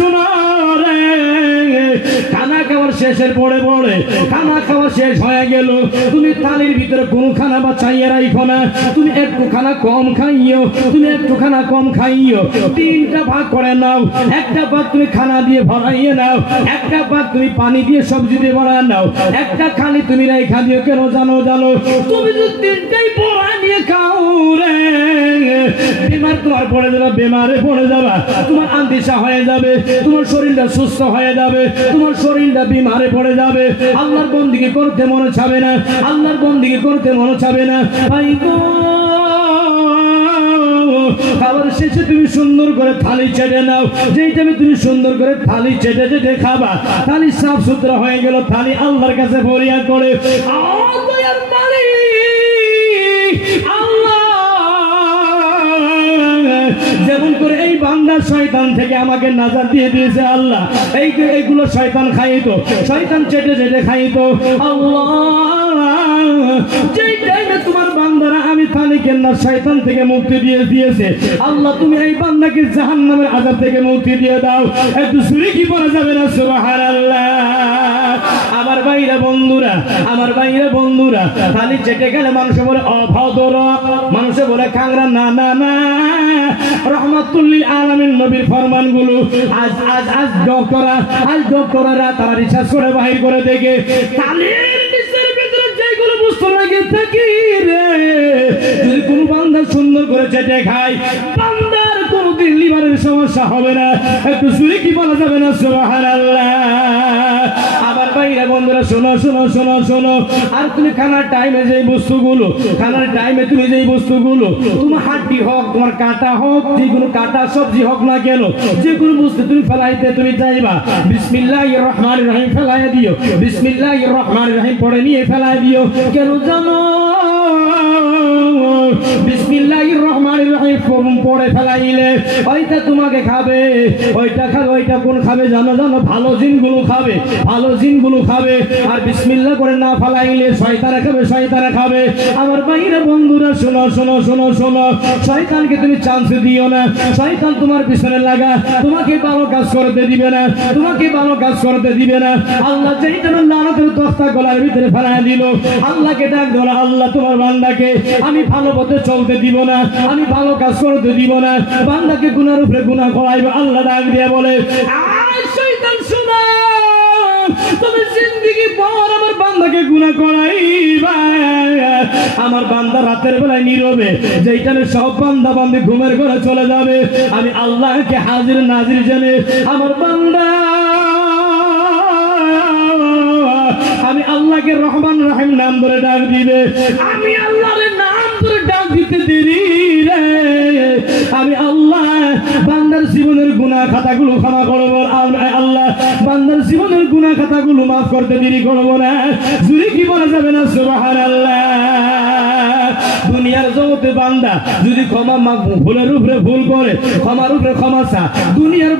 শোনো রে, খানা খাওয়ার শেষের পরে পরে খানা খাওয়া শেষ হয়ে গেল, তুমি থালির ভিতরে কোনো খানা বাঁচাইয়া রাখো না, তুমি একটু খানা কম খাইও, তুমি একটু খানা কম খাইও, তিনটা ভাগ করে নাও, একটা ভাগ তুমি খানা দিয়ে ভরাইয়ে নাও, একটা ভাগ তুমি পানি দিয়ে সবজি দিয়ে ভরায় নাও, একটা খালি তুমি রাইখা দিও। কেন জানো তুমি যদি তিনটাই ভরা নিয়ে খাও রে, বেমার তোমার পড়ে যাবে, বেমারে পড়ে যাবা, তোমার আন্দিশা হয়ে যাবে, তোমার শরীরটা সুস্থ হয়ে যাবে, তোমার শরীরটা বিমারে পড়ে যাবে, আল্লাহর বন্দেগী করতে মনে চাবে না, আল্লাহর বন্দেগী করতে মনে চাবে না। ভাই গো, খাবার শেষে তুমি সুন্দর করে থালি চেটে নাও, যেই টাইমে তুমি সুন্দর করে থালি চেটে চেটে খাবা, থালি সাফ সুতরা হয়ে গেল, থালি আল্লাহর কাছে ফরিয়াদ করে, যেমন করে এই বান্দা শয়তান থেকে আমাকে নাজাত দিয়ে দিয়েছে আল্লাহ, এইগুলো শয়তান খাইতো, শয়তান চেটে চেটে খাইতো। আল্লাহ যেই টাইমে তোমার বান্দারা আমি থালিকে না শয়তান থেকে মুক্তি দিয়ে দিয়েছে, আল্লাহ তুমি এই বান্দাকে জাহান্নামের আযাব থেকে মুক্তি দিয়ে দাও। একটু সুরে কি বলা যাবে না সুবহানাল্লাহ? আমার ভাইরা বন্ধুরা, আমার ভাইরা বন্ধুরা, থালি চেটে গেলে মানুষে বলে অভদ্র, মানুষে বলে কাংরা, না না না, রহমাতুল্লিল আলামিন নবীর ফরমানগুলো আজ আজ আজ ডক্টররা তারা রিসার্চ করে বাহির করে দেখে থালির নিচের ভিতরে যেগুলো বস্তু লাগে থাকি রে, যদি কোনো বান্দা সুন্দর করে চেটে খায়, বান্দার কোনোদিন লিভারের সমস্যা হবে না। একটু সুরে কি বলা যাবে না সুবহানাল্লাহ? আমার ভাইরা বন্ধুরা শোনো শোনো শোনো শোনো, আর তুমি খানার টাইমে যে বস্তুগুলো, খানার টাইমে তুমি যে বস্তুগুলো, তোমার হাড্ডি হোক, তোমার কাটা হোক, যে কোনো কাটা সবজি হোক না কেন, যে কোনো বস্তু তুমি ফেলাইতে তুমি চাইবা, বিসমিল্লাহির রহমানির রহিম ফেলাই দিও, বিসমিল্লাহির রহমানির রহিম পড়ে নিয়ে ফেলাই দিও। কেন জানো? বিসমিল্লাহির রহমানির রহিম পড়ে ফেলাইলে ওইটা তোমাকে খাবে, ওইটা খাবে, ওইটা কোন খাবে জানো? জানো, ভালো জিনগুলো খাবে, ভালো জিনগুলো খাবে। আর বিসমিল্লাহ করে না ফেলাইলে শয়তানে খাবে, শয়তানে খাবে। আমার ভাইরা বন্ধুরা শোনো শোনো শোনো শোনো, শয়তানকে তুমি চান্স দিও না, শয়তান তোমার পিছনে লাগা, তোমাকে ভালো কাজ করতে দিবে না, তোমাকে ভালো কাজ করতে দিবে না। আল্লাহ যেইটা লানাতের তখতা গলার ভিতরে ফেলাই দিল, আল্লাহকে ডাক দিল, আল্লাহ তোমার বান্দাকে আমি ভালো পথে চলতে দিব না, আমি ভালো কাজ করতে দিব না, বান্দাকে গুনার উপরে গুনাহ করাইবে। আল্লাহ ডাক দিয়ে বলে, শয়তান শোনো, তুমি জিন্দেগি ভর আমার বান্দাকে গুনাহ করাইবা। আমার বান্দা রাতের বেলায় নীরবে, যেইখানে সব বান্দা বান্দি ঘুমের ঘরে চলে যাবে, আমি আল্লাহকে হাজির নাজির জেনে আমার বান্দা, আমি আল্লাহকে রহমান রহিম নাম ধরে ডাক দিবে, আমি আল্লাহর নাম ধরে ডাক দিতে দেরি রে, আমি আল্লাহ বান্দার জীবনের গুনাহ খাতাগুলো ক্ষমা করব, আল্লাহ বান্দার জীবনের গুনাহ খাতাগুলো মাফ করতে দেরি করব না। জুরি কি বলা যাবে না সুবহানাল্লাহ? দুনিয়ার জগতে বান্দা যদি ক্ষমা ভুলের উপরে ভুল করে, ক্ষমার উপরে ক্ষমা চা, দুনিয়ার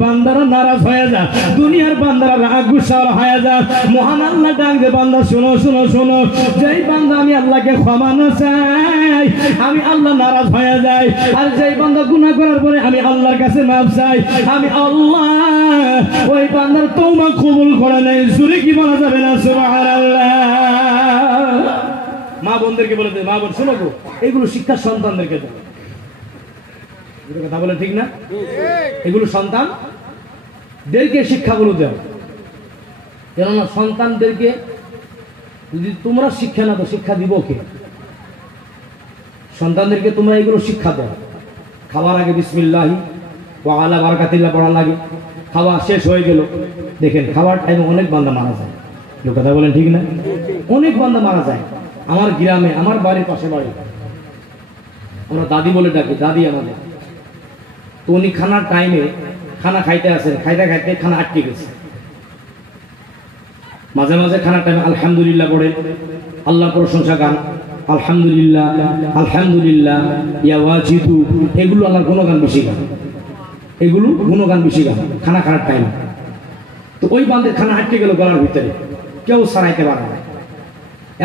বান্দারা নারাজ হয়ে যা, দুনিয়ার বান্দারা রাগ গুসা হয়ে যা। মহান আল্লাহ ডাক দে, বান্দা শোনো শোনো শোনো, যেই বান্দা আমি আল্লাহকে ক্ষমা না চাই, আমি আল্লাহ নারাজ হয়ে যাই। আর যেই বান্দা গুনাহ করার পরে আমি আল্লাহর কাছে মাফ চাই, আমি আল্লাহ ওই বান্দার তওবা কবুল করে নেই। জোরে কি বলা যাবে না সুবহানাল্লাহ? মা বোনদেরকে বলে দেয়, মা বোন শোনো গো, এইগুলো শিক্ষা সন্তানদেরকে দেবে, কথা বলে ঠিক না? এগুলো সন্তানদেরকে শিক্ষাগুলো দেও, কেননা সন্তানদেরকে যদি তোমরা শিক্ষা না তো শিক্ষা দিব কে? সন্তানদেরকে তোমরা এগুলো শিক্ষা দাও। খাওয়ার আগে বিসমিল্লাহি ওয়া আলা বারাকাতিল্লাহ পড়া লাগে, খাওয়া শেষ হয়ে গেল, দেখেন খাওয়ার টাইমে অনেক বান্দা মারা যায়, কথা বলেন ঠিক না? অনেক বান্দা মারা যায়। আমার গ্রামে, আমার বাড়ির পাশে বাড়ি, আমরা দাদি বলে ডাকি, দাদি আমাদের, তো উনি খানার টাইমে খানা খাইতে আসেন, খাইতে খাইতে খানা আটকে গেছে। মাঝে মাঝে খানার টাইমে আলহামদুলিল্লাহ পড়ে, আল্লাহ প্রশংসা গান, আলহামদুলিল্লাহ আলহামদুলিল্লাহ ইয়া ওয়াজিদু, এগুলো আল্লাহর গুণগান বেশি গান, এগুলো গুণগান বেশি গান খানা খানার টাইমে। তো ওই বান্দের খানা আটকে গেল গলার ভিতরে, কেউ সারাইতে পারে না,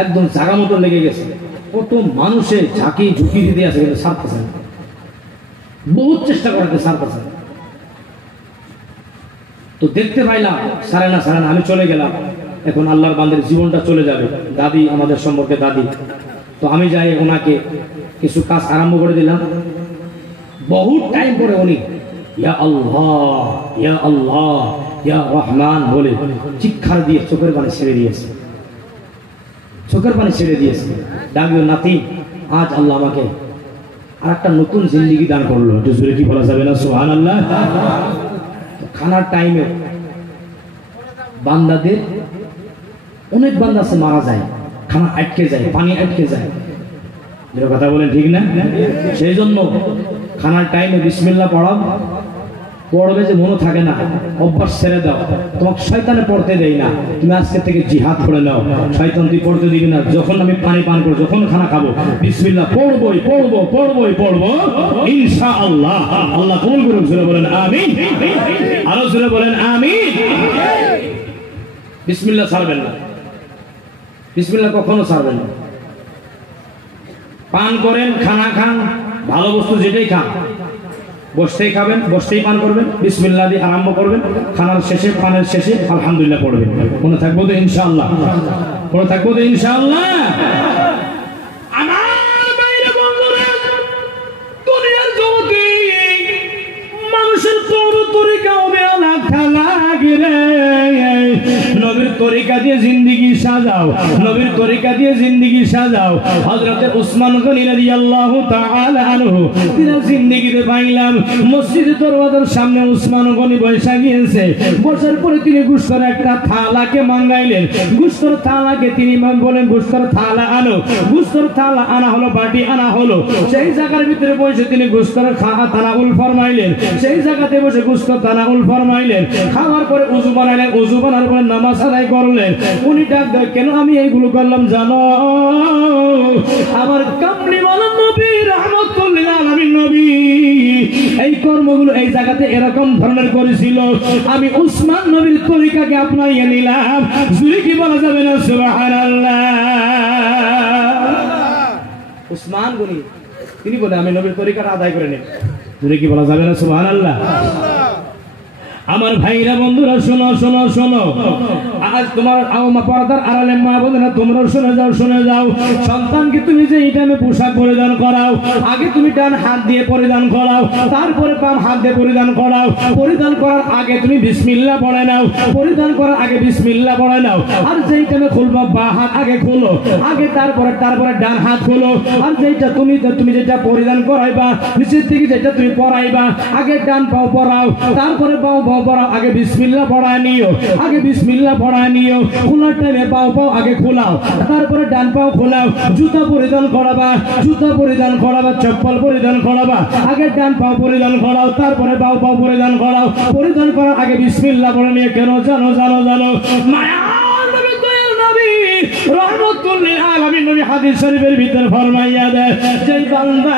একদম জাগা মতো লেগে গেছে। কত মানুষের ঝাঁকি ঝুঁকি দিতে আছে, কিন্তু সারতেছে না, বহুত চেষ্টা করাতে সারতেছে না। তো দেখতে পাইলাম সারে না, আমি চলে গেলাম। এখন আল্লাহর বান্দার জীবনটা চলে যাবে। দাদি আমাদের সম্পর্কে দাদি, তো আমি যাই ওনাকে কিছু কাজ আরম্ভ করে দিলাম। বহুত টাইম পরে উনি ইয়া আল্লাহ ইয়া আল্লাহ ইয়া রহমান বলে চিৎকার দিয়ে চোখের পানি ছেড়ে দিয়েছে, চোখের পানি ছেড়ে দিয়েছে। ডাকিও নাতি, আজ আল্লাহ আমাকে আর একটা নতুন জিন্দেগি দান করলো। একটু জোরে কি বলা যাবে না সুবহানাল্লাহ? খানার টাইমে বান্দাদের অনেক বান্দা আছে মারা যায়, খানা আটকে যায়, পানি আটকে যায়। যেটা কথা বলেন ঠিক না? সেই জন্য খানার টাইমে বিসমিল্লাহ পড়াও, পড়বে যে মনে থাকে না, অভ্যাস ছেড়ে দাও। তোমাকে শয়তানে পড়তে দেয় না, তুমি আজকে থেকে জিহাদ করে নাও। শয়তান তুই পড়তে দিবি না। যখন আমি পানি পান করবো, যখন খানা খাবো, বিসমিল্লাহ পড়বই পড়বো পড়বই পড়বো ইনশাআল্লাহ। আল্লাহ কবুল করুন। জোরে বলেন আমিন। আরো জোরে বলেন আমিন। বিসমিল্লাহ ছাড়বেন না, বিসমিল্লাহ কখনো ছাড়বেন না। পান করেন, খানা খান, ভালো বস্তু যেটাই খান, বসতেই খাবেন, বসতেই পান করবেন, বিসমিল্লাহ দিয়ে আরম্ভ করবেন। খানার শেষে, পানের শেষে আলহামদুলিল্লাহ পড়বেন। মনে থাকবো তো ইনশাআল্লাহ? মনে থাকবো তো ইনশাআল্লাহ? আমার বাইরে বন্ধুরা, দুনিয়ার জগতে মানুষের তরিকা হবে আলাদা লাগে রে। নবীর তরিকা দিয়ে জিন্দেগি সাজাও, নবীর তরিকা দিয়ে জিন্দেগি সাজাও। হযরত উসমান গনি রাদিয়াল্লাহু তাআলা আনহু তিনি জিন্দেগিতে পাইলাম মসজিদে দরওয়াজার সামনে উসমান গনি বসে গিয়েছে। বসার পরে তিনি গোশতের একটা থালাকে মাঙ্গাইলেন। গোশতের থালাকে তিনি বলেন গোশতের থালা আনো। গোশতের থালা আনা হলো, বাটি আনা হলো। সেই জায়গার ভিতরে বসে তিনি গোশতের তানাউল ফরমাইলেন। সেই জায়গাতে বসে গোশতের তানাউল ফরমাইলেন। খাওয়ার পরে ওযু বানাইলেন। ওযু বানার পরে নামাজ আদায় করলেন। উনি ডাক দেয়, কেন আমি এইগুলো করলাম জানো? আমার কামলিওয়ালা নবী রাহমাতুল লিল আলামিন নবী এই কর্মগুলো এই জায়গাতে এরকম ধরনের করেছিল। আমি উসমান নবীর তরিকাকে আপনাইয়ে নিলাম। জুরি কি বলা যাবে না সুবহানাল্লাহ? উসমান গনি তিনি বলে আমি নবীর তরিকাটা আদায় করে নেব। জুরি কি বলা যাবে না সুবহানাল্লাহ? আমার ভাইরা বন্ধুরা শোনো শোনো শোনো, আজ তোমার পর্দার আড়ালে মা বোনেরা তোমরা শুনে যাও, শুনে যাও। সন্তানকে তুমি যে এই টাইমে পোশাক পরিধান করাও, আগে তুমি ডান হাত দিয়ে পরিধান করাও, তারপরে বাম হাত দিয়ে পরিধান করাও। পরিধান করার আগে তুমি বিসমিল্লাহ পড়ে নাও, পরিধান করার আগে বিসমিল্লাহ পড়ে নাও। আর যেই টাইমে খুলবা বা হাত আগে খোলো, আগে তারপরে ডান হাত খোলো। আর যেটা তুমি যেটা পরিধান করাইবা, নিচের থেকে যেটা তুমি পরাইবা, আগে ডান পাও পরাও, তারপরে বাও পাও পরাও। আগে বিসমিল্লাহ পড়ায় নিও, আগে বিসমিল্লাহ পড়ায় নিও। খোলার টাইমে পাও আগে খোলাও, তারপরে ডান পাও খোলাও। জুতা পরিধান করাবা, জুতা পরিধান করাবা, চপ্পল পরিধান করাবা, আগে ডান পাও পরিধান করাও, তারপরে বাও পাও পরিধান করাও। পরিধান করার আগে বিসমিল্লাহ পড়ে নিয়ে কেন জানো জানো জানো? মায়া নবী দয়াল নবী রহমাতুল লিল আলামিন নবী হাদিস শরীফের ভিতর ফরমাইয়া দেয়, যেই বান্দা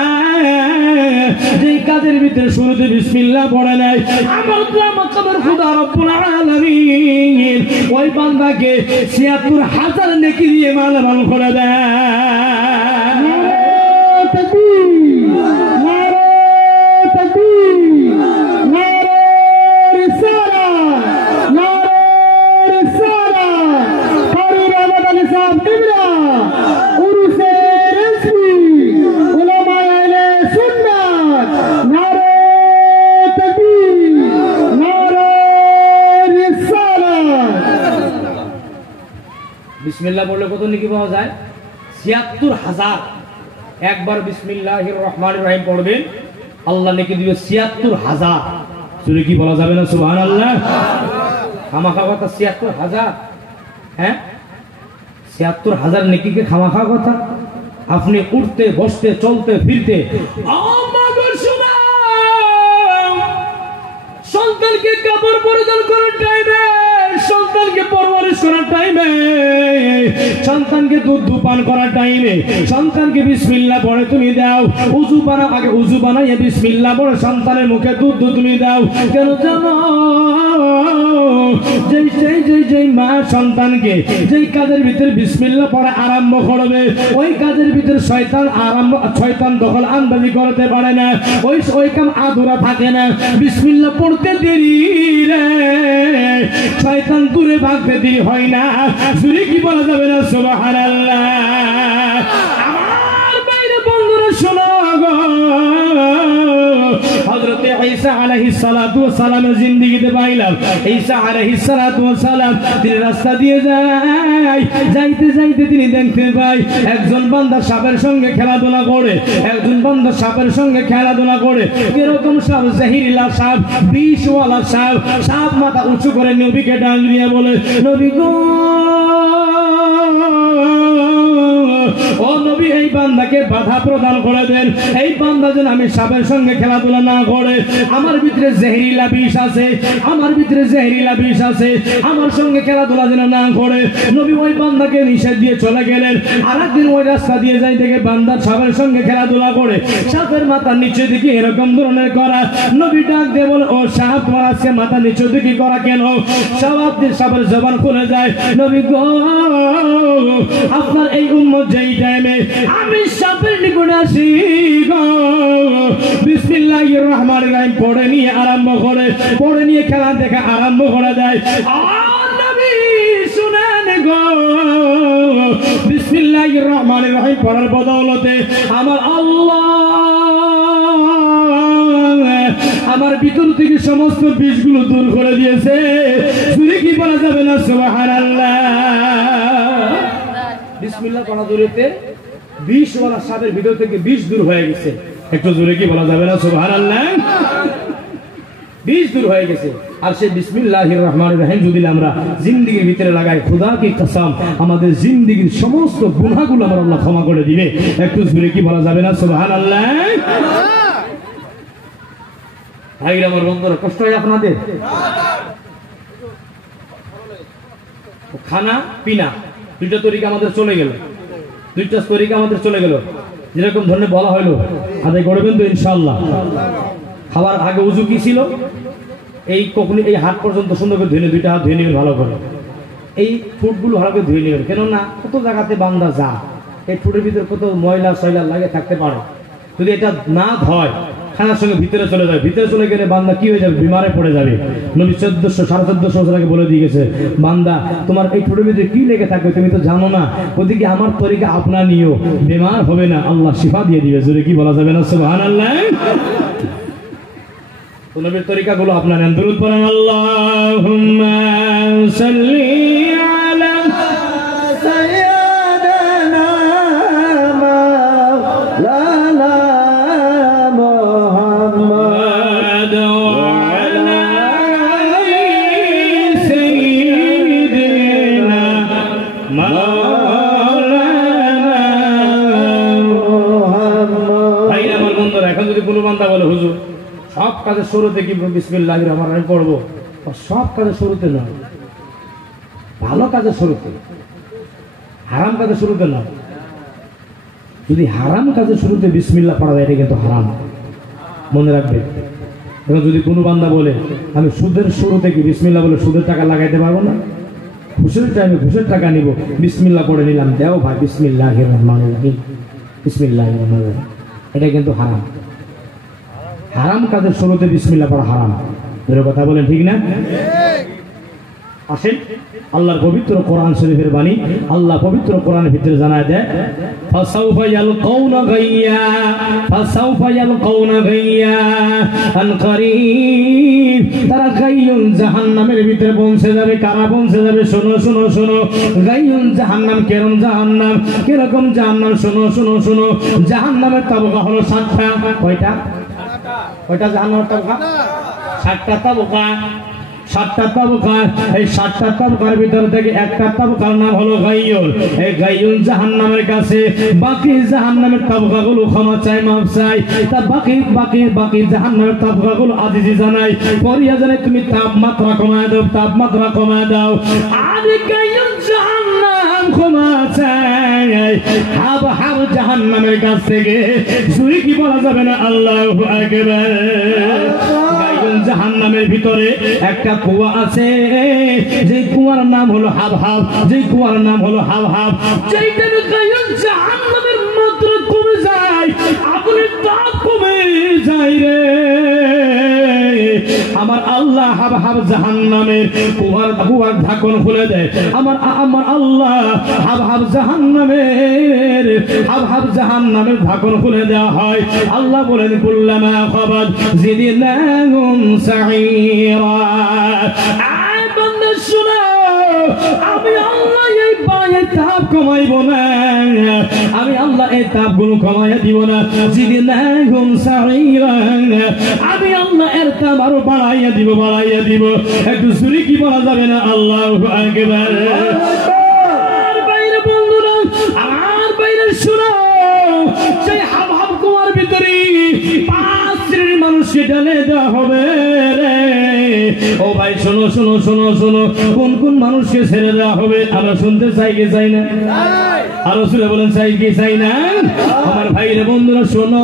যেই কাজের ভিতরে শুরুতে বিসমিল্লাহ পড়ে নেয়, আমার মাকামের খোদা রব্বুল আলামিন ওই বান্দাকে ৭৬,০০০ নেকি দিয়ে মালামাল করে দেয়। বিসমিল্লাহ বললে কত নেকি পাওয়া যায়? ৭৬,০০০। একবার বিসমিল্লাহির রহমানির রহিম পড়বেন, আল্লাহ নেকি দিবে ৭৬,০০০। শুনে কি বলা যাবে না সুবহানাল্লাহ? খামাখা কথা ৭৬,০০০। হ্যাঁ, ৭৬,০০০ নেকিকে খামাখা কথা। আপনি উঠতে বসতে চলতে ফিরতে সন্তানকে কাপড় পরিধান করার টাইমে, সন্তানকে পরবরিশ করার টাইমে, সন্তানকে দুধ পান করার টাইমে সন্তানকে বিসমিল্লাহ পড়ে তুমি দাও। উযু বানাও, আগে উযু বানাইয়ে বিসমিল্লাহ পড়ে সন্তানের মুখে দুধ তুমি দাও। কেন জানো? যেই মা সন্তানকে যেই কাজের ভিতরে বিসমিল্লাহ পড়ে আরম্ভ করবে, ওই কাজের ভিতরে শয়তান দখল আন্দাজি করতে পারে না, ওই কাম আধুরা থাকে না। বিসমিল্লাহ পড়তে দেরি রে ভাগতে দেরি হয় না। জোরে কি বলা যাবে না সুবহানাল্লাহ? আমার বাইরে বন্ধুরা শোনো গো, হযরত ঈসা আলাইহিস সালাতু ওয়াস সালামের জিন্দেগিতে পাইলাম ঈসা আলাইহিস সালাতু ওয়াস সালাম তিনি রাস্তা দিয়ে যাইতে যাইতে তিনি দেখতে পাই একজন বান্দা সাপের সঙ্গে খেলাধুলা করে, একজন বান্দা সাপের সঙ্গে খেলাধুলা করে। এরকম সাপ, জাহিরিলা সাপ, বিষওয়ালা সাপ। সাপ মাথা উঁচু করে নবীকে ডাক দিয়ে বলে, নবী গো, ও নবী, এই বান্দাকে বাধা প্রদান করে দেন। এই বান্দা যেন আমি সাপের সঙ্গে খেলাধুলা না করে। আমার ভিতরে জেহরিলা বিষ আছে, আমার ভিতরে জেহরিলা বিষ আছে, আমার সঙ্গে খেলাধুলা যেন না করে। নবী ওই বান্দাকে নিষেধ দিয়ে চলে গেলেন। আরেকদিন ওই রাস্তা দিয়ে যাই থেকে বান্দা সাপের সঙ্গে খেলাধুলা করে, সাপের মাথা নিচে দিকে এরকম ধরনের করা। নবী ডাক দিয়ে বলে, ও সাপ, তোমার আজকে মাথা নিচে দিকে করা কেন? সাপের জবান খুলে যায়, নবী গো, আপনার এই উম্মত যেই টাইমে আমি সাপের নিকটে আসি গো, বিসমিল্লাহির রহমানির রহিম পড়ে নিয়ে আরম্ভ করে, পড়ে নিয়ে খেলা দেখা আরম্ভ করে দেয়। আর নবী শুনেন গো, বিসমিল্লাহির রহমানির রহিম পড়ার বদৌলতে আমার আল্লাহ আমার ভিতর থেকে সমস্ত বিষগুলো দূর করে দিয়েছে। শুনে কি বলা যাবে না সুবহানাল্লাহ? বিসমিল্লাহ পড়া দূরেতে বিষওয়ালা সাপের ভিতর থেকে বিষ দূর হয়ে গেছে। একটু জোরে কি বলা যাবে না সুবহানাল্লাহ? বিষ দূর হয়ে গেছে। আর সেই বিসমিল্লাহির রহমানির রহিম যদি আমরা জিন্দেগির ভিতরে লাগাই, খোদা কি কসম, আমাদের জিন্দেগির সমস্ত গুনাহগুলো আমার আল্লাহ ক্ষমা করে দিবে। একটু জোরে কি বলা যাবে না সুবহানাল্লাহ? ভাইরা আমার বন্ধুরা, কষ্ট হয় আপনাদের? খানা পিনা দুইটা তরিকা আমাদের চলে গেল, দুইটা তরিকা আমাদের চলে গেল। যেরকম ধরনের বলা হলো আদায় করবেন তো ইনশাআল্লাহ। খাবার আগে উজু কি ছিল? এই কখনই এই হাত পর্যন্ত সুন্দর করে ধুয়ে, দুইটা হাত ধুয়ে নেবেন ভালো করে। এই ফুটগুলো ভালো করে ধুয়ে নেবেন, কেননা কত জায়গাতে বান্দা যা এই ফুটের ভিতরে কত ময়লা সয়লা লাগে থাকতে পারে। যদি এটা না ধয়, খানার সঙ্গে ভিতরে চলে যাবে, ভিতরে চলে গেলে বান্দা কি হয়ে যাবে? বিমারে পড়ে যাবে। নবী 1400-1450 বছর আগে বলে দিয়ে গেছে, বান্দা তোমার এই ফুটের ভিতরে কি লেগে থাকবে তুমি তো জানো না, ওদিকে আমার তরিকা আপনা নিও, বিমার হবে না, আল্লাহ শিফা দিয়ে দিবে। জোরে কি বলা যাবে না সুবহানাল্লাহ? তো নবীর তরিকাগুলো আপনার নেন। দুরূদ পড়েন, আল্লাহুম্মা সাল্লি আলা সাইয়্যিদিনা মাওলানা মুহাম্মদ ওয়া আলা আলি সাইয়্যিদিনা মাওলানা মুহাম্মদ। ভাই আমার বন্ধুরা, এখন যদি কোনো বান্দা বলে, হুজুর সব কাজের শুরুতে কি বিসমিল্লাহির রহমানির রহিম পড়বো? সব কাজের শুরুতে নয়, ভালো কাজের শুরুতে, হারাম কাজের শুরুতে নয়। যদি হারাম কাজের শুরুতে বিসমিল্লাহ পড়া যায়, এটা কিন্তু হারাম, মনে রাখবে। এখন যদি কোনো বান্দা বলে আমি সুদের শুরুতে কি বিসমিল্লাহ বলে সুদের টাকা লাগাইতে পারবো না, ঘুষের টাইমে ঘুষের টাকা নিব, বিসমিল্লাহ পড়ে নিলাম, দেও ভাই বিসমিল্লাহির রহমানির রহিম, বিসমিল্লাহির রহমানির রহিম, এটা কিন্তু হারাম। হারাম কাজের শুরুতে বিসমিল্লাহ পড়া হারাম। এর কথা বলেন, ঠিক না? আসেন আল্লাহর পবিত্র কোরআন শরীফের বাণী। আল্লাহ পবিত্র কোরআনের ভিতরে জানায় দেয়, ফাসাউফা ইয়ালকাউনা গাইয়া, ফাসাউফা ইয়ালকাউনা গাইয়া আন করিব। তারা গাইয়ুন জাহান্নামের ভিতরে পৌঁছে যাবে। কারা পৌঁছে যাবে? শোনো শোনো শোনো, গাইয়ুন জাহান্নাম। কেরম জাহান্নাম, কিরকম জাহান্নাম? শোনো শোনো শোনো, জাহান্নামের তাবকা হলো 7টা। কয়টা? কয়টা জাহান্নামের তাবকা? 7টা তাবকা। 7টা তাবকা। এই 7টা তাবকার ভিতর থেকে একটা তাবকার নাম হলো গাইয়ুন। এই গাইয়ুন জাহান্নামের কাছে বাকি জাহান্নামের তাবকাগুলো ক্ষমা চায়, মাফ চায়। তা বাকি জাহান্নামের তাবকাগুলো আজিজি জানায়, পরিয়া জানায়, তুমি তাপমাত্রা কমায় দাও, তাপমাত্রা কমায় দাও। আর গাইয়ুন জাহান্নাম ক্ষমা চায় হাব হাব জাহান্নামের কাছ থেকে। শুই কি বলা যাবে না? আল্লাহু আকবার। জাহান্নামের ভিতরে একটা কুয়া আছে, যে কুয়ার নাম হলো হাবহাব, যে কুয়ার নাম হলো হাবহাব। যেটা জাহান্নামের মাত্রা কমে যায়, আগুনের তাপ কমে যায় রে। আমার আল্লাহ হাব হাব জাহান্নামের কুয়ার ঢাকন খুলে দেয়। আমার আল্লাহ হাব হাব জাহান্নামের ঢাকন খুলে দেওয়া হয়। আল্লাহ বলেন কুল্লামা খাবাত জিদনাহুম সাঈরা। আয় বান্দা শুনো, আমি আল্লাহ এই পায়ে তাপ কমাইব না, আমি আল্লাহ এই তাপগুলো কমাইয়া দিব না। জিদনাহুম সাঈরা, আমি আল্লাহ এর তাপ আরো বাড়াইয়া দিব। একটু জোরে কি বলা যাবে না? আল্লাহু আকবার। আর বাইরে বন্ধুরা, আর বাইরে শুনো, সেই হাব হাব কুয়ার ভিতরে 5 শ্রেণীর মানুষকে ঢেলে দেওয়া হবে রে। ও ভাই শোনো, কোন কোন মানুষকে ছেড়ে দেওয়া হবে? আমরা শুনতে চাই কি চাই না? আরো শুনে বলেন চাই কি চাই না? আমার ভাইরে বন্ধুরা শোনো,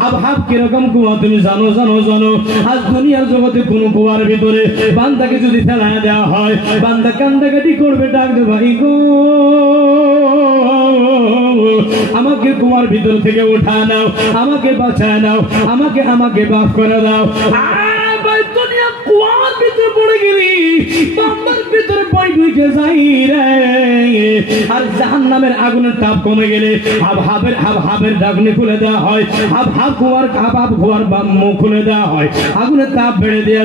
হাব হাব কিরকম কুয়া তুমি জানো? আজ দুনিয়ার জগতে কোন কুয়ার ভিতরে বান্দাকে যদি ফেলায় দেওয়া হয়, বান্দা কান্দাকাটি করবে, ডাকবে ভাই গো আমাকে কুয়ার ভিতর থেকে উঠা নাও, আমাকে বাঁচায় নাও, আমাকে মাফ করে দাও। দুনিয়া কুয়ার ভিতরে পড়ে গেলি, বান্দার ভিতরে পড়ে ঢুকে যাই রে। আর জাহান্নামের আগুনের তাপ কমে গেলে হাব হাবের ঢাকনি খুলে দেওয়া হয়, হাব কুয়ার মুখ খুলে দেওয়া হয়, আগুনের তাপ বেড়ে দিয়ে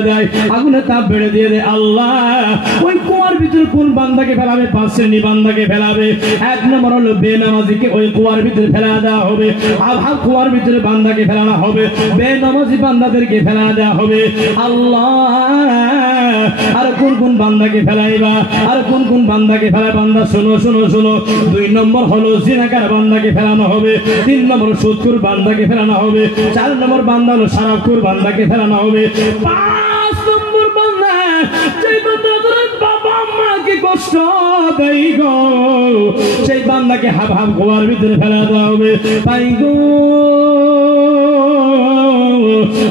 দেয়। আল্লাহ ওই কুয়ার ভিতরে কোন বান্দাকে ফেলাবে? 5 শ্রেণী বান্দাকে ফেলাবে। 1 নম্বর হলো বেনামাজিকে ওই কুয়ার ভিতরে ফেলা দেওয়া হবে। হাব কুয়ার ভিতরে বান্দাকে ফেলানো হবে, বেনামাজি বান্দাদেরকে ফেলা দেওয়া হবে। আল্লাহ আর কোন বান্দাকে ফেলাইবা? আর কোন বান্দাকে ফেলা? বান্দা শোনো। 2 নম্বর হলো জিনাকার বান্দাকে ফেলানো হবে। 3 নম্বর সুদখোর বান্দাকে ফেলানো হবে। 4 নম্বর বান্দা হলো শরাবখোর বান্দাকে ফেলানো হবে। 5 নম্বর বান্দা যেই বান্দা তোর বাবা মাকে কষ্ট দেয় গো, সেই বান্দাকে হাব কুয়ার ভিতরে ফেলা দেওয়া হবে। তাই গো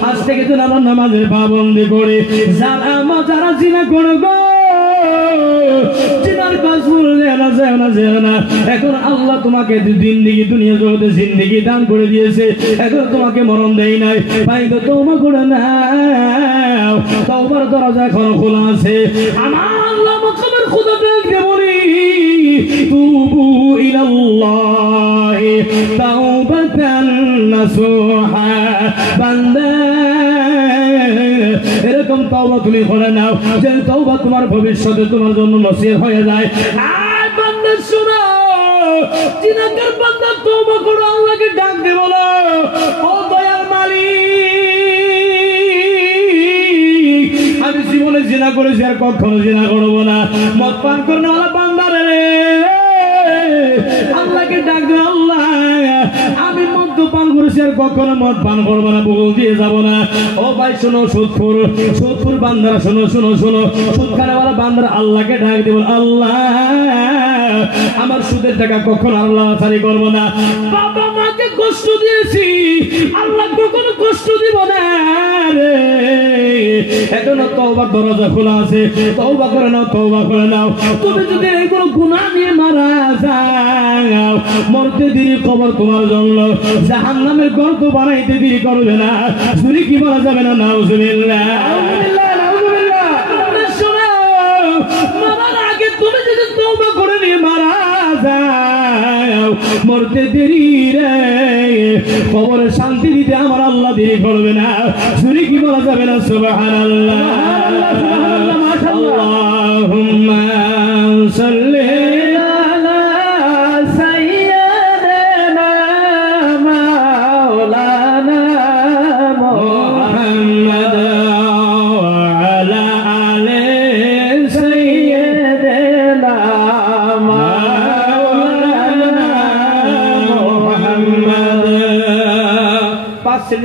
আজ থেকে তো আমরা নামাজের পাবন্দি করে যারা জিনা করবো, জিনার কাজ করলে না। এখন আল্লাহ তোমাকে দুনিয়া জগতে জিন্দেগি দান করে দিয়েছে, এখন তোমাকে মরণ দেই নাই। ভাই তো তওবা করে নাও, তওবার দরজা এখনো খোলা আছে। আমার আল্লাহ মুকমিল খোদা দেখে বলি, তুবু ইলাল্লাহি তাওবাতান নাসুহা। বান্দা এরকম তওবা তুমি করে নাও, যে তওবা তোমার ভবিষ্যতে তোমার জন্য নসিহত হয়ে যায়। আর বান্দা শোনো, জিনাকার বান্দা তওবা করো, আল্লাহকে ডাক দে, বলো ও দয়াল মালিক, আমি জীবনে জিনা করেছি, আর কখনো জিনা করবো না। মদ পান করলে ওরা বান্দারে আল্লাহকে ডাক দে, আল্লাহ আমি মদ পান করেছি, আর কখনো মদ পান করবো না, বগল দিয়ে যাবো না। ও ভাই শোনো, সুদখোর বান্দারা শোনো, সুদ খানেওয়ালা বান্দারা আল্লাহকে ডাক দেব, আল্লাহ আমার সুদের টাকা কখনো আল্লাহ ছাড়ি করবো না। বাবা মাকে কষ্ট দিয়েছি, আল্লাহ কখনো কষ্ট দিব না রে। এখনো তওবার দরজা খোলা আছে, তওবা করে নাও। তুমি যদি এইগুলো গুনাহ নিয়ে মারা যাও, মরতে দেরি কবর তোমার জন্য জাহান্নামের গর্ত বানাইতে দেরি করবে না। জুরি কি বলা যাবে না? নাউজুবিল্লাহ। শোনো, মারার আগে তুমি যদি তওবা করে নিয়ে মারা যাও, মরতে দেরি রে, কবরে শান্তি দিতে আমার আল্লাহ দেরি করবে না। জুরি কি বলা যাবে না? সুবহানাল্লাহ, মাশাআল্লাহ। আল্লাহুম্মা সাল্লি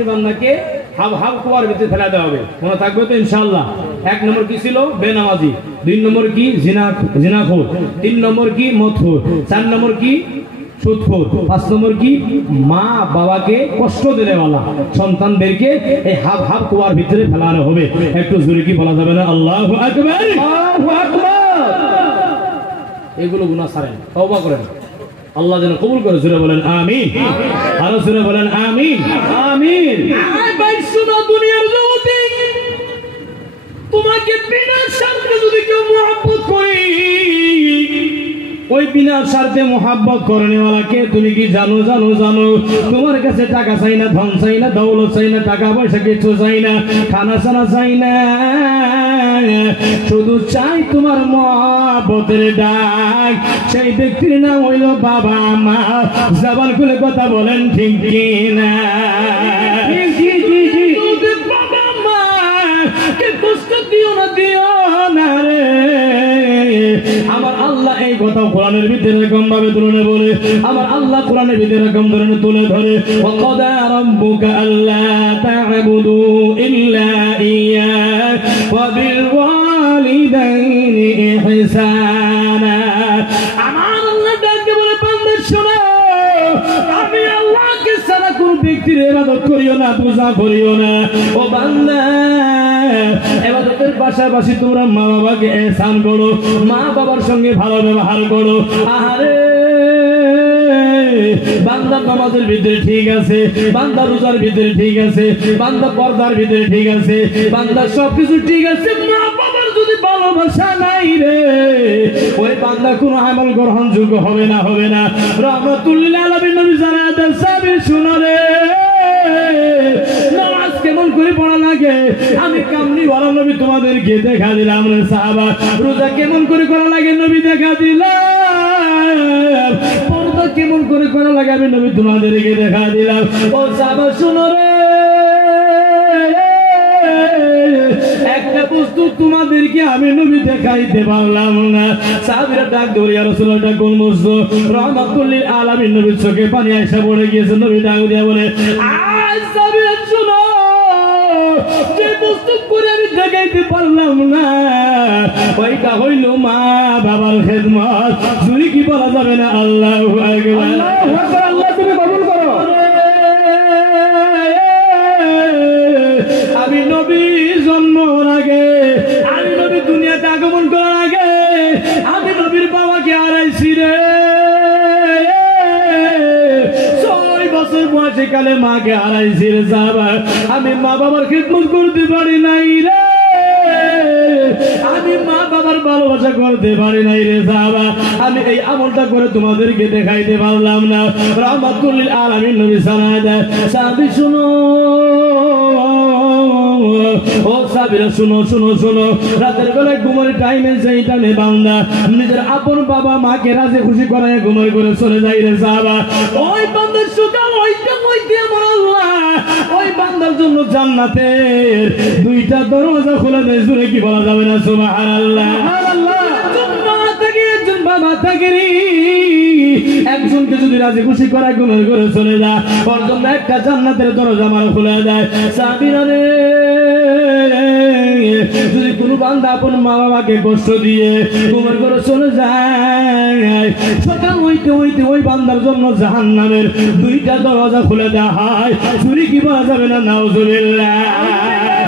বান্দাকে হাব কুয়ার ভিতরে ফেলা দেওয়া হবে। মনে থাকবে তো ইনশাআল্লাহ? 1 নম্বর কি ছিল? বেনামাজি। 2 নম্বর কি? জিনাখোর। 3 নম্বর কি? মদখোর। 4 নম্বর কি? সুদখোর। 5 নম্বর কি? মা বাবাকে কষ্ট দেওয়ালা সন্তানদেরকে এই হাব কুয়ার ভিতরে ফেলানো হবে। একটু জোরে কি বলা যাবে না? আল্লাহু আকবার, আল্লাহু আকবার। এগুলো গুনাহ ছাড়েন, তওবা করেন, আল্লাহ যেন কবুল করে। জোরে বলেন আমিন, আরো জোরে বলেন আমিন, আমিন। ভাই শোনো, দুনিয়ার জগতে তোমাকে বিনা স্বার্থে যদি কেউ মহব্বত করি, ওই বিনা স্বার্থে মহব্বত করনেওয়ালাকে তুমি কি জানো? জানো জানো তোমার কাছে টাকা চাই না, ধন চাই না, দৌলত চাই না, টাকা পয়সা কিছু চাই না, খানা সানা চাই না, শুধু চাই তোমার মহব্বতের ডাক। সেই ব্যক্তির নাম হইল বাবা মা। জবান খুলে কথা বলেন ঠিক কি না? বাবা মা কে কষ্ট দিও না, দিও না রে। আমার আল্লাহ এই কথা কোরআনের ভিতরে এরকম ভাবে তুলে বলে, আমার আল্লাহ কোরআনের ভিতরে এরকম ধরনের তুলে ধরে, ওয়াকাদা রাব্বুকা আল্লা তা'বুদু ইল্লা ইয়্যাহু ওয়া বিল ওয়ালিদাইনি ইহসানা। আমার আল্লাহ ডাকে বলে, বান্দা শোনো, আমি আল্লাহকে ছাড়া কোন ব্যক্তির ইবাদত করিও না, পূজা করিও না। ও বান্দা, ইবাদতের পাশাপাশি তোমরা মা বাবাকে ihsan করো, মা বাবার সঙ্গে ভালো ব্যবহার করো। আহারে বান্দা নামাজের ভিতরে ঠিক আছে, বান্দা রোজার ভিতরে ঠিক আছে, বান্দা পর্দার ভিতরে ঠিক আছে, বান্দা সবকিছু ঠিক আছে, মা বাবার যদি ভালোবাসা নাই রে, ওই বান্দা কোনো আমল গ্রহণযোগ্য হবে না, হবে না। রাহমাতুল লিল আলামিন নবী জানায় দেন, সাহাবী শুনো রে, নামাজ কেমন করে পড়া লাগে আমি কামলি ওয়ালা নবী তোমাদেরকে দেখা দিলাম রে সাহাবা। রোজা কেমন করে করা লাগে নবী দেখা দিলাম। পর্দা কেমন করে করা লাগে আমি নবী তোমাদেরকে দেখা দিলাম। ও সাহাবা শুনো রে, একটা বস্তু তোমাদেরকে আমি নবী দেখাইতে পারলাম না। সাহাবীরা ডাক ধরে, ইয়া রাসূলুল্লাহ, এটা কোন বস্তু? রাহমাতুল লিল আলামিন নবীর চোখে পানি আইসা পড়ে গিয়েছে। নবী ডাক দিয়া বলে, আজ সাহাবীরা শুনো, যে বস্তু করে আমি দেখাইতে পারলাম না ওইটা হইল মা বাবার খেদমত। চুরি কি বলা যাবে না? আল্লাহু আকবার, আল্লাহু আকবার। আল্লাহ তুমি কবুল করো। আমি নবী জন্মের আগে, আমি নবী দুনিয়াতে আগমন করার আগে, আমি নবীর বাবাকে হারাইছি রে। 6 বছর বয়সে কালে মাকে হারাইছি রে সাহাবা। আমি মা বাবার খিদমত করতে পারি নাই রে, আমি মা বাবার ভালোবাসা করতে পারি নাই রে সাহাবা। আমি এই আমলটা করে তোমাদেরকে দেখাইতে পারলাম না। রাহমাতুল লিল আলামিন নবী সানায় দেয়, সাহাবী শুনো, ও সাহাবীরা শুনো, শুনো, শুনো। রাতের বেলায় ঘুমের টাইমে, সেই টাইমে বান্দা নিজের আপন বাবা মাকে রাজি খুশি করায় ঘুমের করে চলে যায় রে সাহাবা। ওই বান্দার সকাল ওইটা মধ্যে আমার আল্লাহ ওই বান্দার জন্য জান্নাতের 2টা দরজা খুলে দেয়। জোরে কি বলা যাবে না? সুবহানাল্লাহ, সুবহানাল্লাহ। একজন মা থাকে, একজন বাবা থাকে রে, একজনকে যদি রাজি খুশি করায় ঘুমের করে চলে যায়, ওর জন্য একটা জান্নাতের দরজা আমার খুলে দেয়। সাহাবীরা রে, যদি কোনো বান্দা আপন মা বাবাকে কষ্ট দিয়ে ঘুমের করে চলে যায়, সকাল হইতে হইতে ওই বান্দার জন্য জাহান্নামের 2টা দরজা খুলে দেওয়া হয়। চুরি কি বলা যাবে না? নাউজুবিল্লাহ,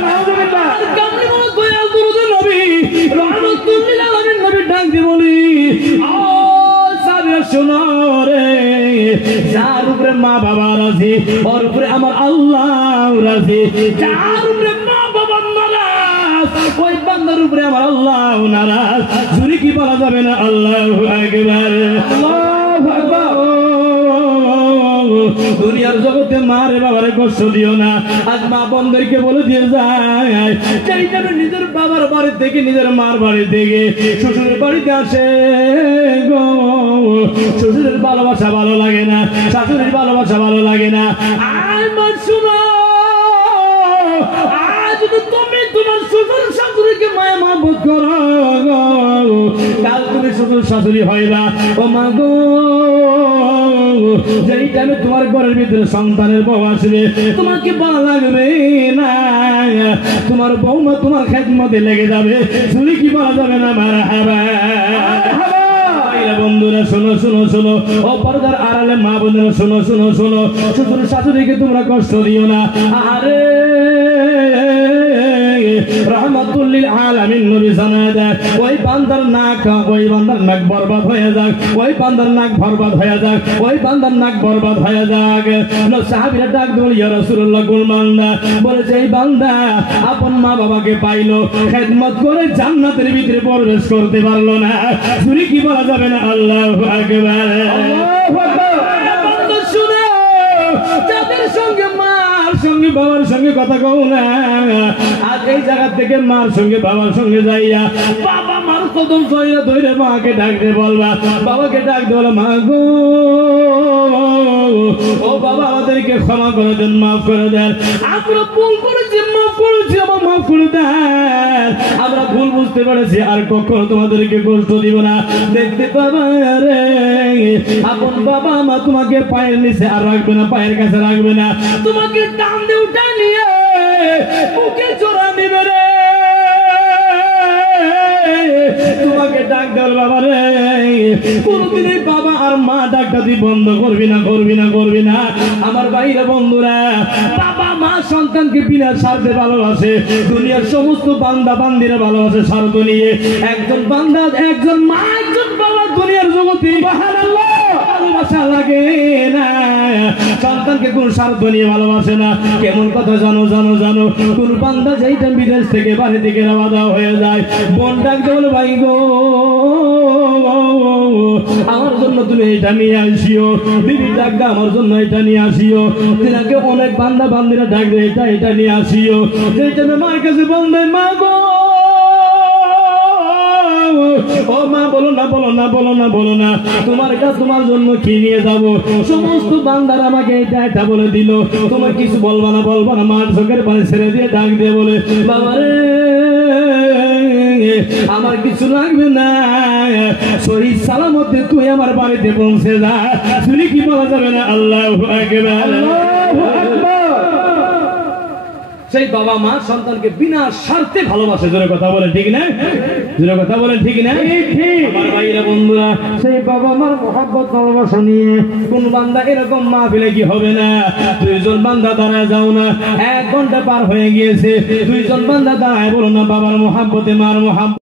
নাউজুবিল্লাহ। কামলি বলা দয়াল দরুদ নবী রাহমাতুল লিল আলামিন নবী ডাক দিয়ে বলি, ও সাহাবীরা শোনো রে, যার উপরে মা বাবা রাজি, ওর উপরে আমার আল্লাহ রাজি। যার উপরে মা বাবা নারাজ, ওই বান্দার উপরে আমার আল্লাহ নারাজ। চুরি কি বলা যাবে না? আল্লাহু আকবার, আল্লাহু আকবার। দুনিয়ার জগতে মারে বাবারে কষ্ট দিও না। আজ মা বোনদেরকে বলে দিয়ে যায়, চাইটা নিজের বাবার বাড়ি থেকে, নিজের মার বাড়ি থেকে শ্বশুরের বাড়িতে আসে গো, শ্বশুরের ভালোবাসা ভালো লাগে না, শাশুড়ির ভালোবাসা ভালো লাগে না। আয় মা শুনো, আজ তুমি তোমার শ্বশুর শাশুড়িকে মায়া মহব্বত করো, কাল তুমি শ্বশুর শাশুড়ি হইবা। ও মা গো, যেই টাইমে তোমার ঘরের ভিতরে সন্তানের বউ আসবে, তোমাকে ভালো লাগবে না, তোমার বৌমা তোমার খেদমতে লেগে যাবে। চুরি কি বলা যাবে না? মারহাবা। বন্ধুরা শোনো, শোনো, শোনো। ও পর্দার আড়ালে মা বোনেরা শোনো, শোনো, শোনো। শ্বশুর শাশুড়িকে তোমরা কষ্ট দিও না। আরে রাহমাতুল লিল আলামিন নবী জানায় দেয় ওই বান্দার নাক বরবাদ হয়ে যাক, ওই বান্দার নাক বরবাদ হয়ে যাক, ওই বান্দার নাক বরবাদ হয়ে যাক। সাহাবীরা ডাক দিল, ইয়া রাসূলুল্লাহ, কোন বান্দা? বলেছে এই বান্দা আপন মা বাবাকে পাইলো, খেদমত করে জান্নাতের ভিতরে প্রবেশ করতে পারলো না। শুনি কি বলা যাবে না? আল্লাহু আকবার, আল্লাহু আকবার। বান্দা শুনে, যাদের সঙ্গে মার সঙ্গে বাবার সঙ্গে কথা কও না, আজ এই জায়গা থেকে মার সঙ্গে বাবার সঙ্গে যাইয়া বাবা মার কদম জড়িয়ে ধরে মাকে ডাকতে বলবা, বাবাকে ডাকতে বলো, মা গো, ও বাবা আমাদেরকে ক্ষমা করে দেন, মাফ করে দেন, আমরা ভুল করেছি, মাফ করেছি, আমার মাফ করে দেন, আমরা ভুল বুঝতে পেরেছি, আর কখনো তোমাদেরকে কষ্ট দিব না। দেখতে পাবা রে, আপন বাবা মা তোমাকে পায়ের নিচে আর রাখবে না, পায়ের কাছে রাখবে না, তোমাকে টান দিয়ে উঠা নিয়ে বুকে জোড়া নিবে রে, তোমাকে ডাক দেওয়ার বাবা রে। কোনদিন বাবা আর মা ডাকটা তুই বন্ধ করবি না, করবি না, করবি না। আমার ভাইরা বন্ধুরা, বাবা মা সন্তানকে বিনা স্বার্থে ভালোবাসে, দুনিয়ার সমস্ত বান্দা বান্দিরা ভালোবাসে স্বার্থ নিয়ে। একজন বান্দা, একজন মা, একজন বাবা দুনিয়ার জগতে সুবহানাল্লাহ ভালোবাসা লাগে না, সন্তানকে কোন স্বার্থ নিয়ে ভালোবাসে না। কেমন কথা জানো? জানো জানো কোন বান্দা যেইটা বিদেশ থেকে বাড়ি থেকে রওনা হয়ে যায়, বোন ডাকতে বলে, ভাই গো আমার জন্য তুমি এটা নিয়ে আসিও, দিদি ডাকবে আমার জন্য এটা নিয়ে আসিও, তিনাকে অনেক বান্দা বান্দিরা ডাকবে এটা এটা নিয়ে আসিও। যেটা মার কাছে বলবে, মা গো, ও মা বলো না, বলো না, বলো না, বলো না, তোমার কাছে তোমার জন্য কি নিয়ে যাবো? সমস্ত বান্দারা আমাকে এটা এটা বলে দিল, তোমার কিছু বলবা না, বলবা না। মার চোখের পানি ছেড়ে দিয়ে ডাক দিয়ে বলে, বাবা রে আমার কিছু লাগবে না, সহি সালামতে তুই আমার বাড়িতে পৌঁছে যা। শুনি কি বলা যাবে না? আল্লাহু আকবার, আল্লাহু আকবার। সেই বাবা মা সন্তানকে বিনা স্বার্থে ভালোবাসে। জোরে কথা বলেন ঠিক না? জোরে কথা বলেন ঠিক না? আমার ভাইরা বন্ধুরা, সেই বাবা মার মহব্বত ভালোবাসা নিয়ে কোন বান্দা এরকম মাহফিলে কি হবে না? দুইজন বান্দা দাঁড়ায় যাও না, 1 ঘন্টা পার হয়ে গিয়েছে, দুইজন বান্দা দাঁড়ায় বলো না, বাবার মহব্বতে মার মহব্বত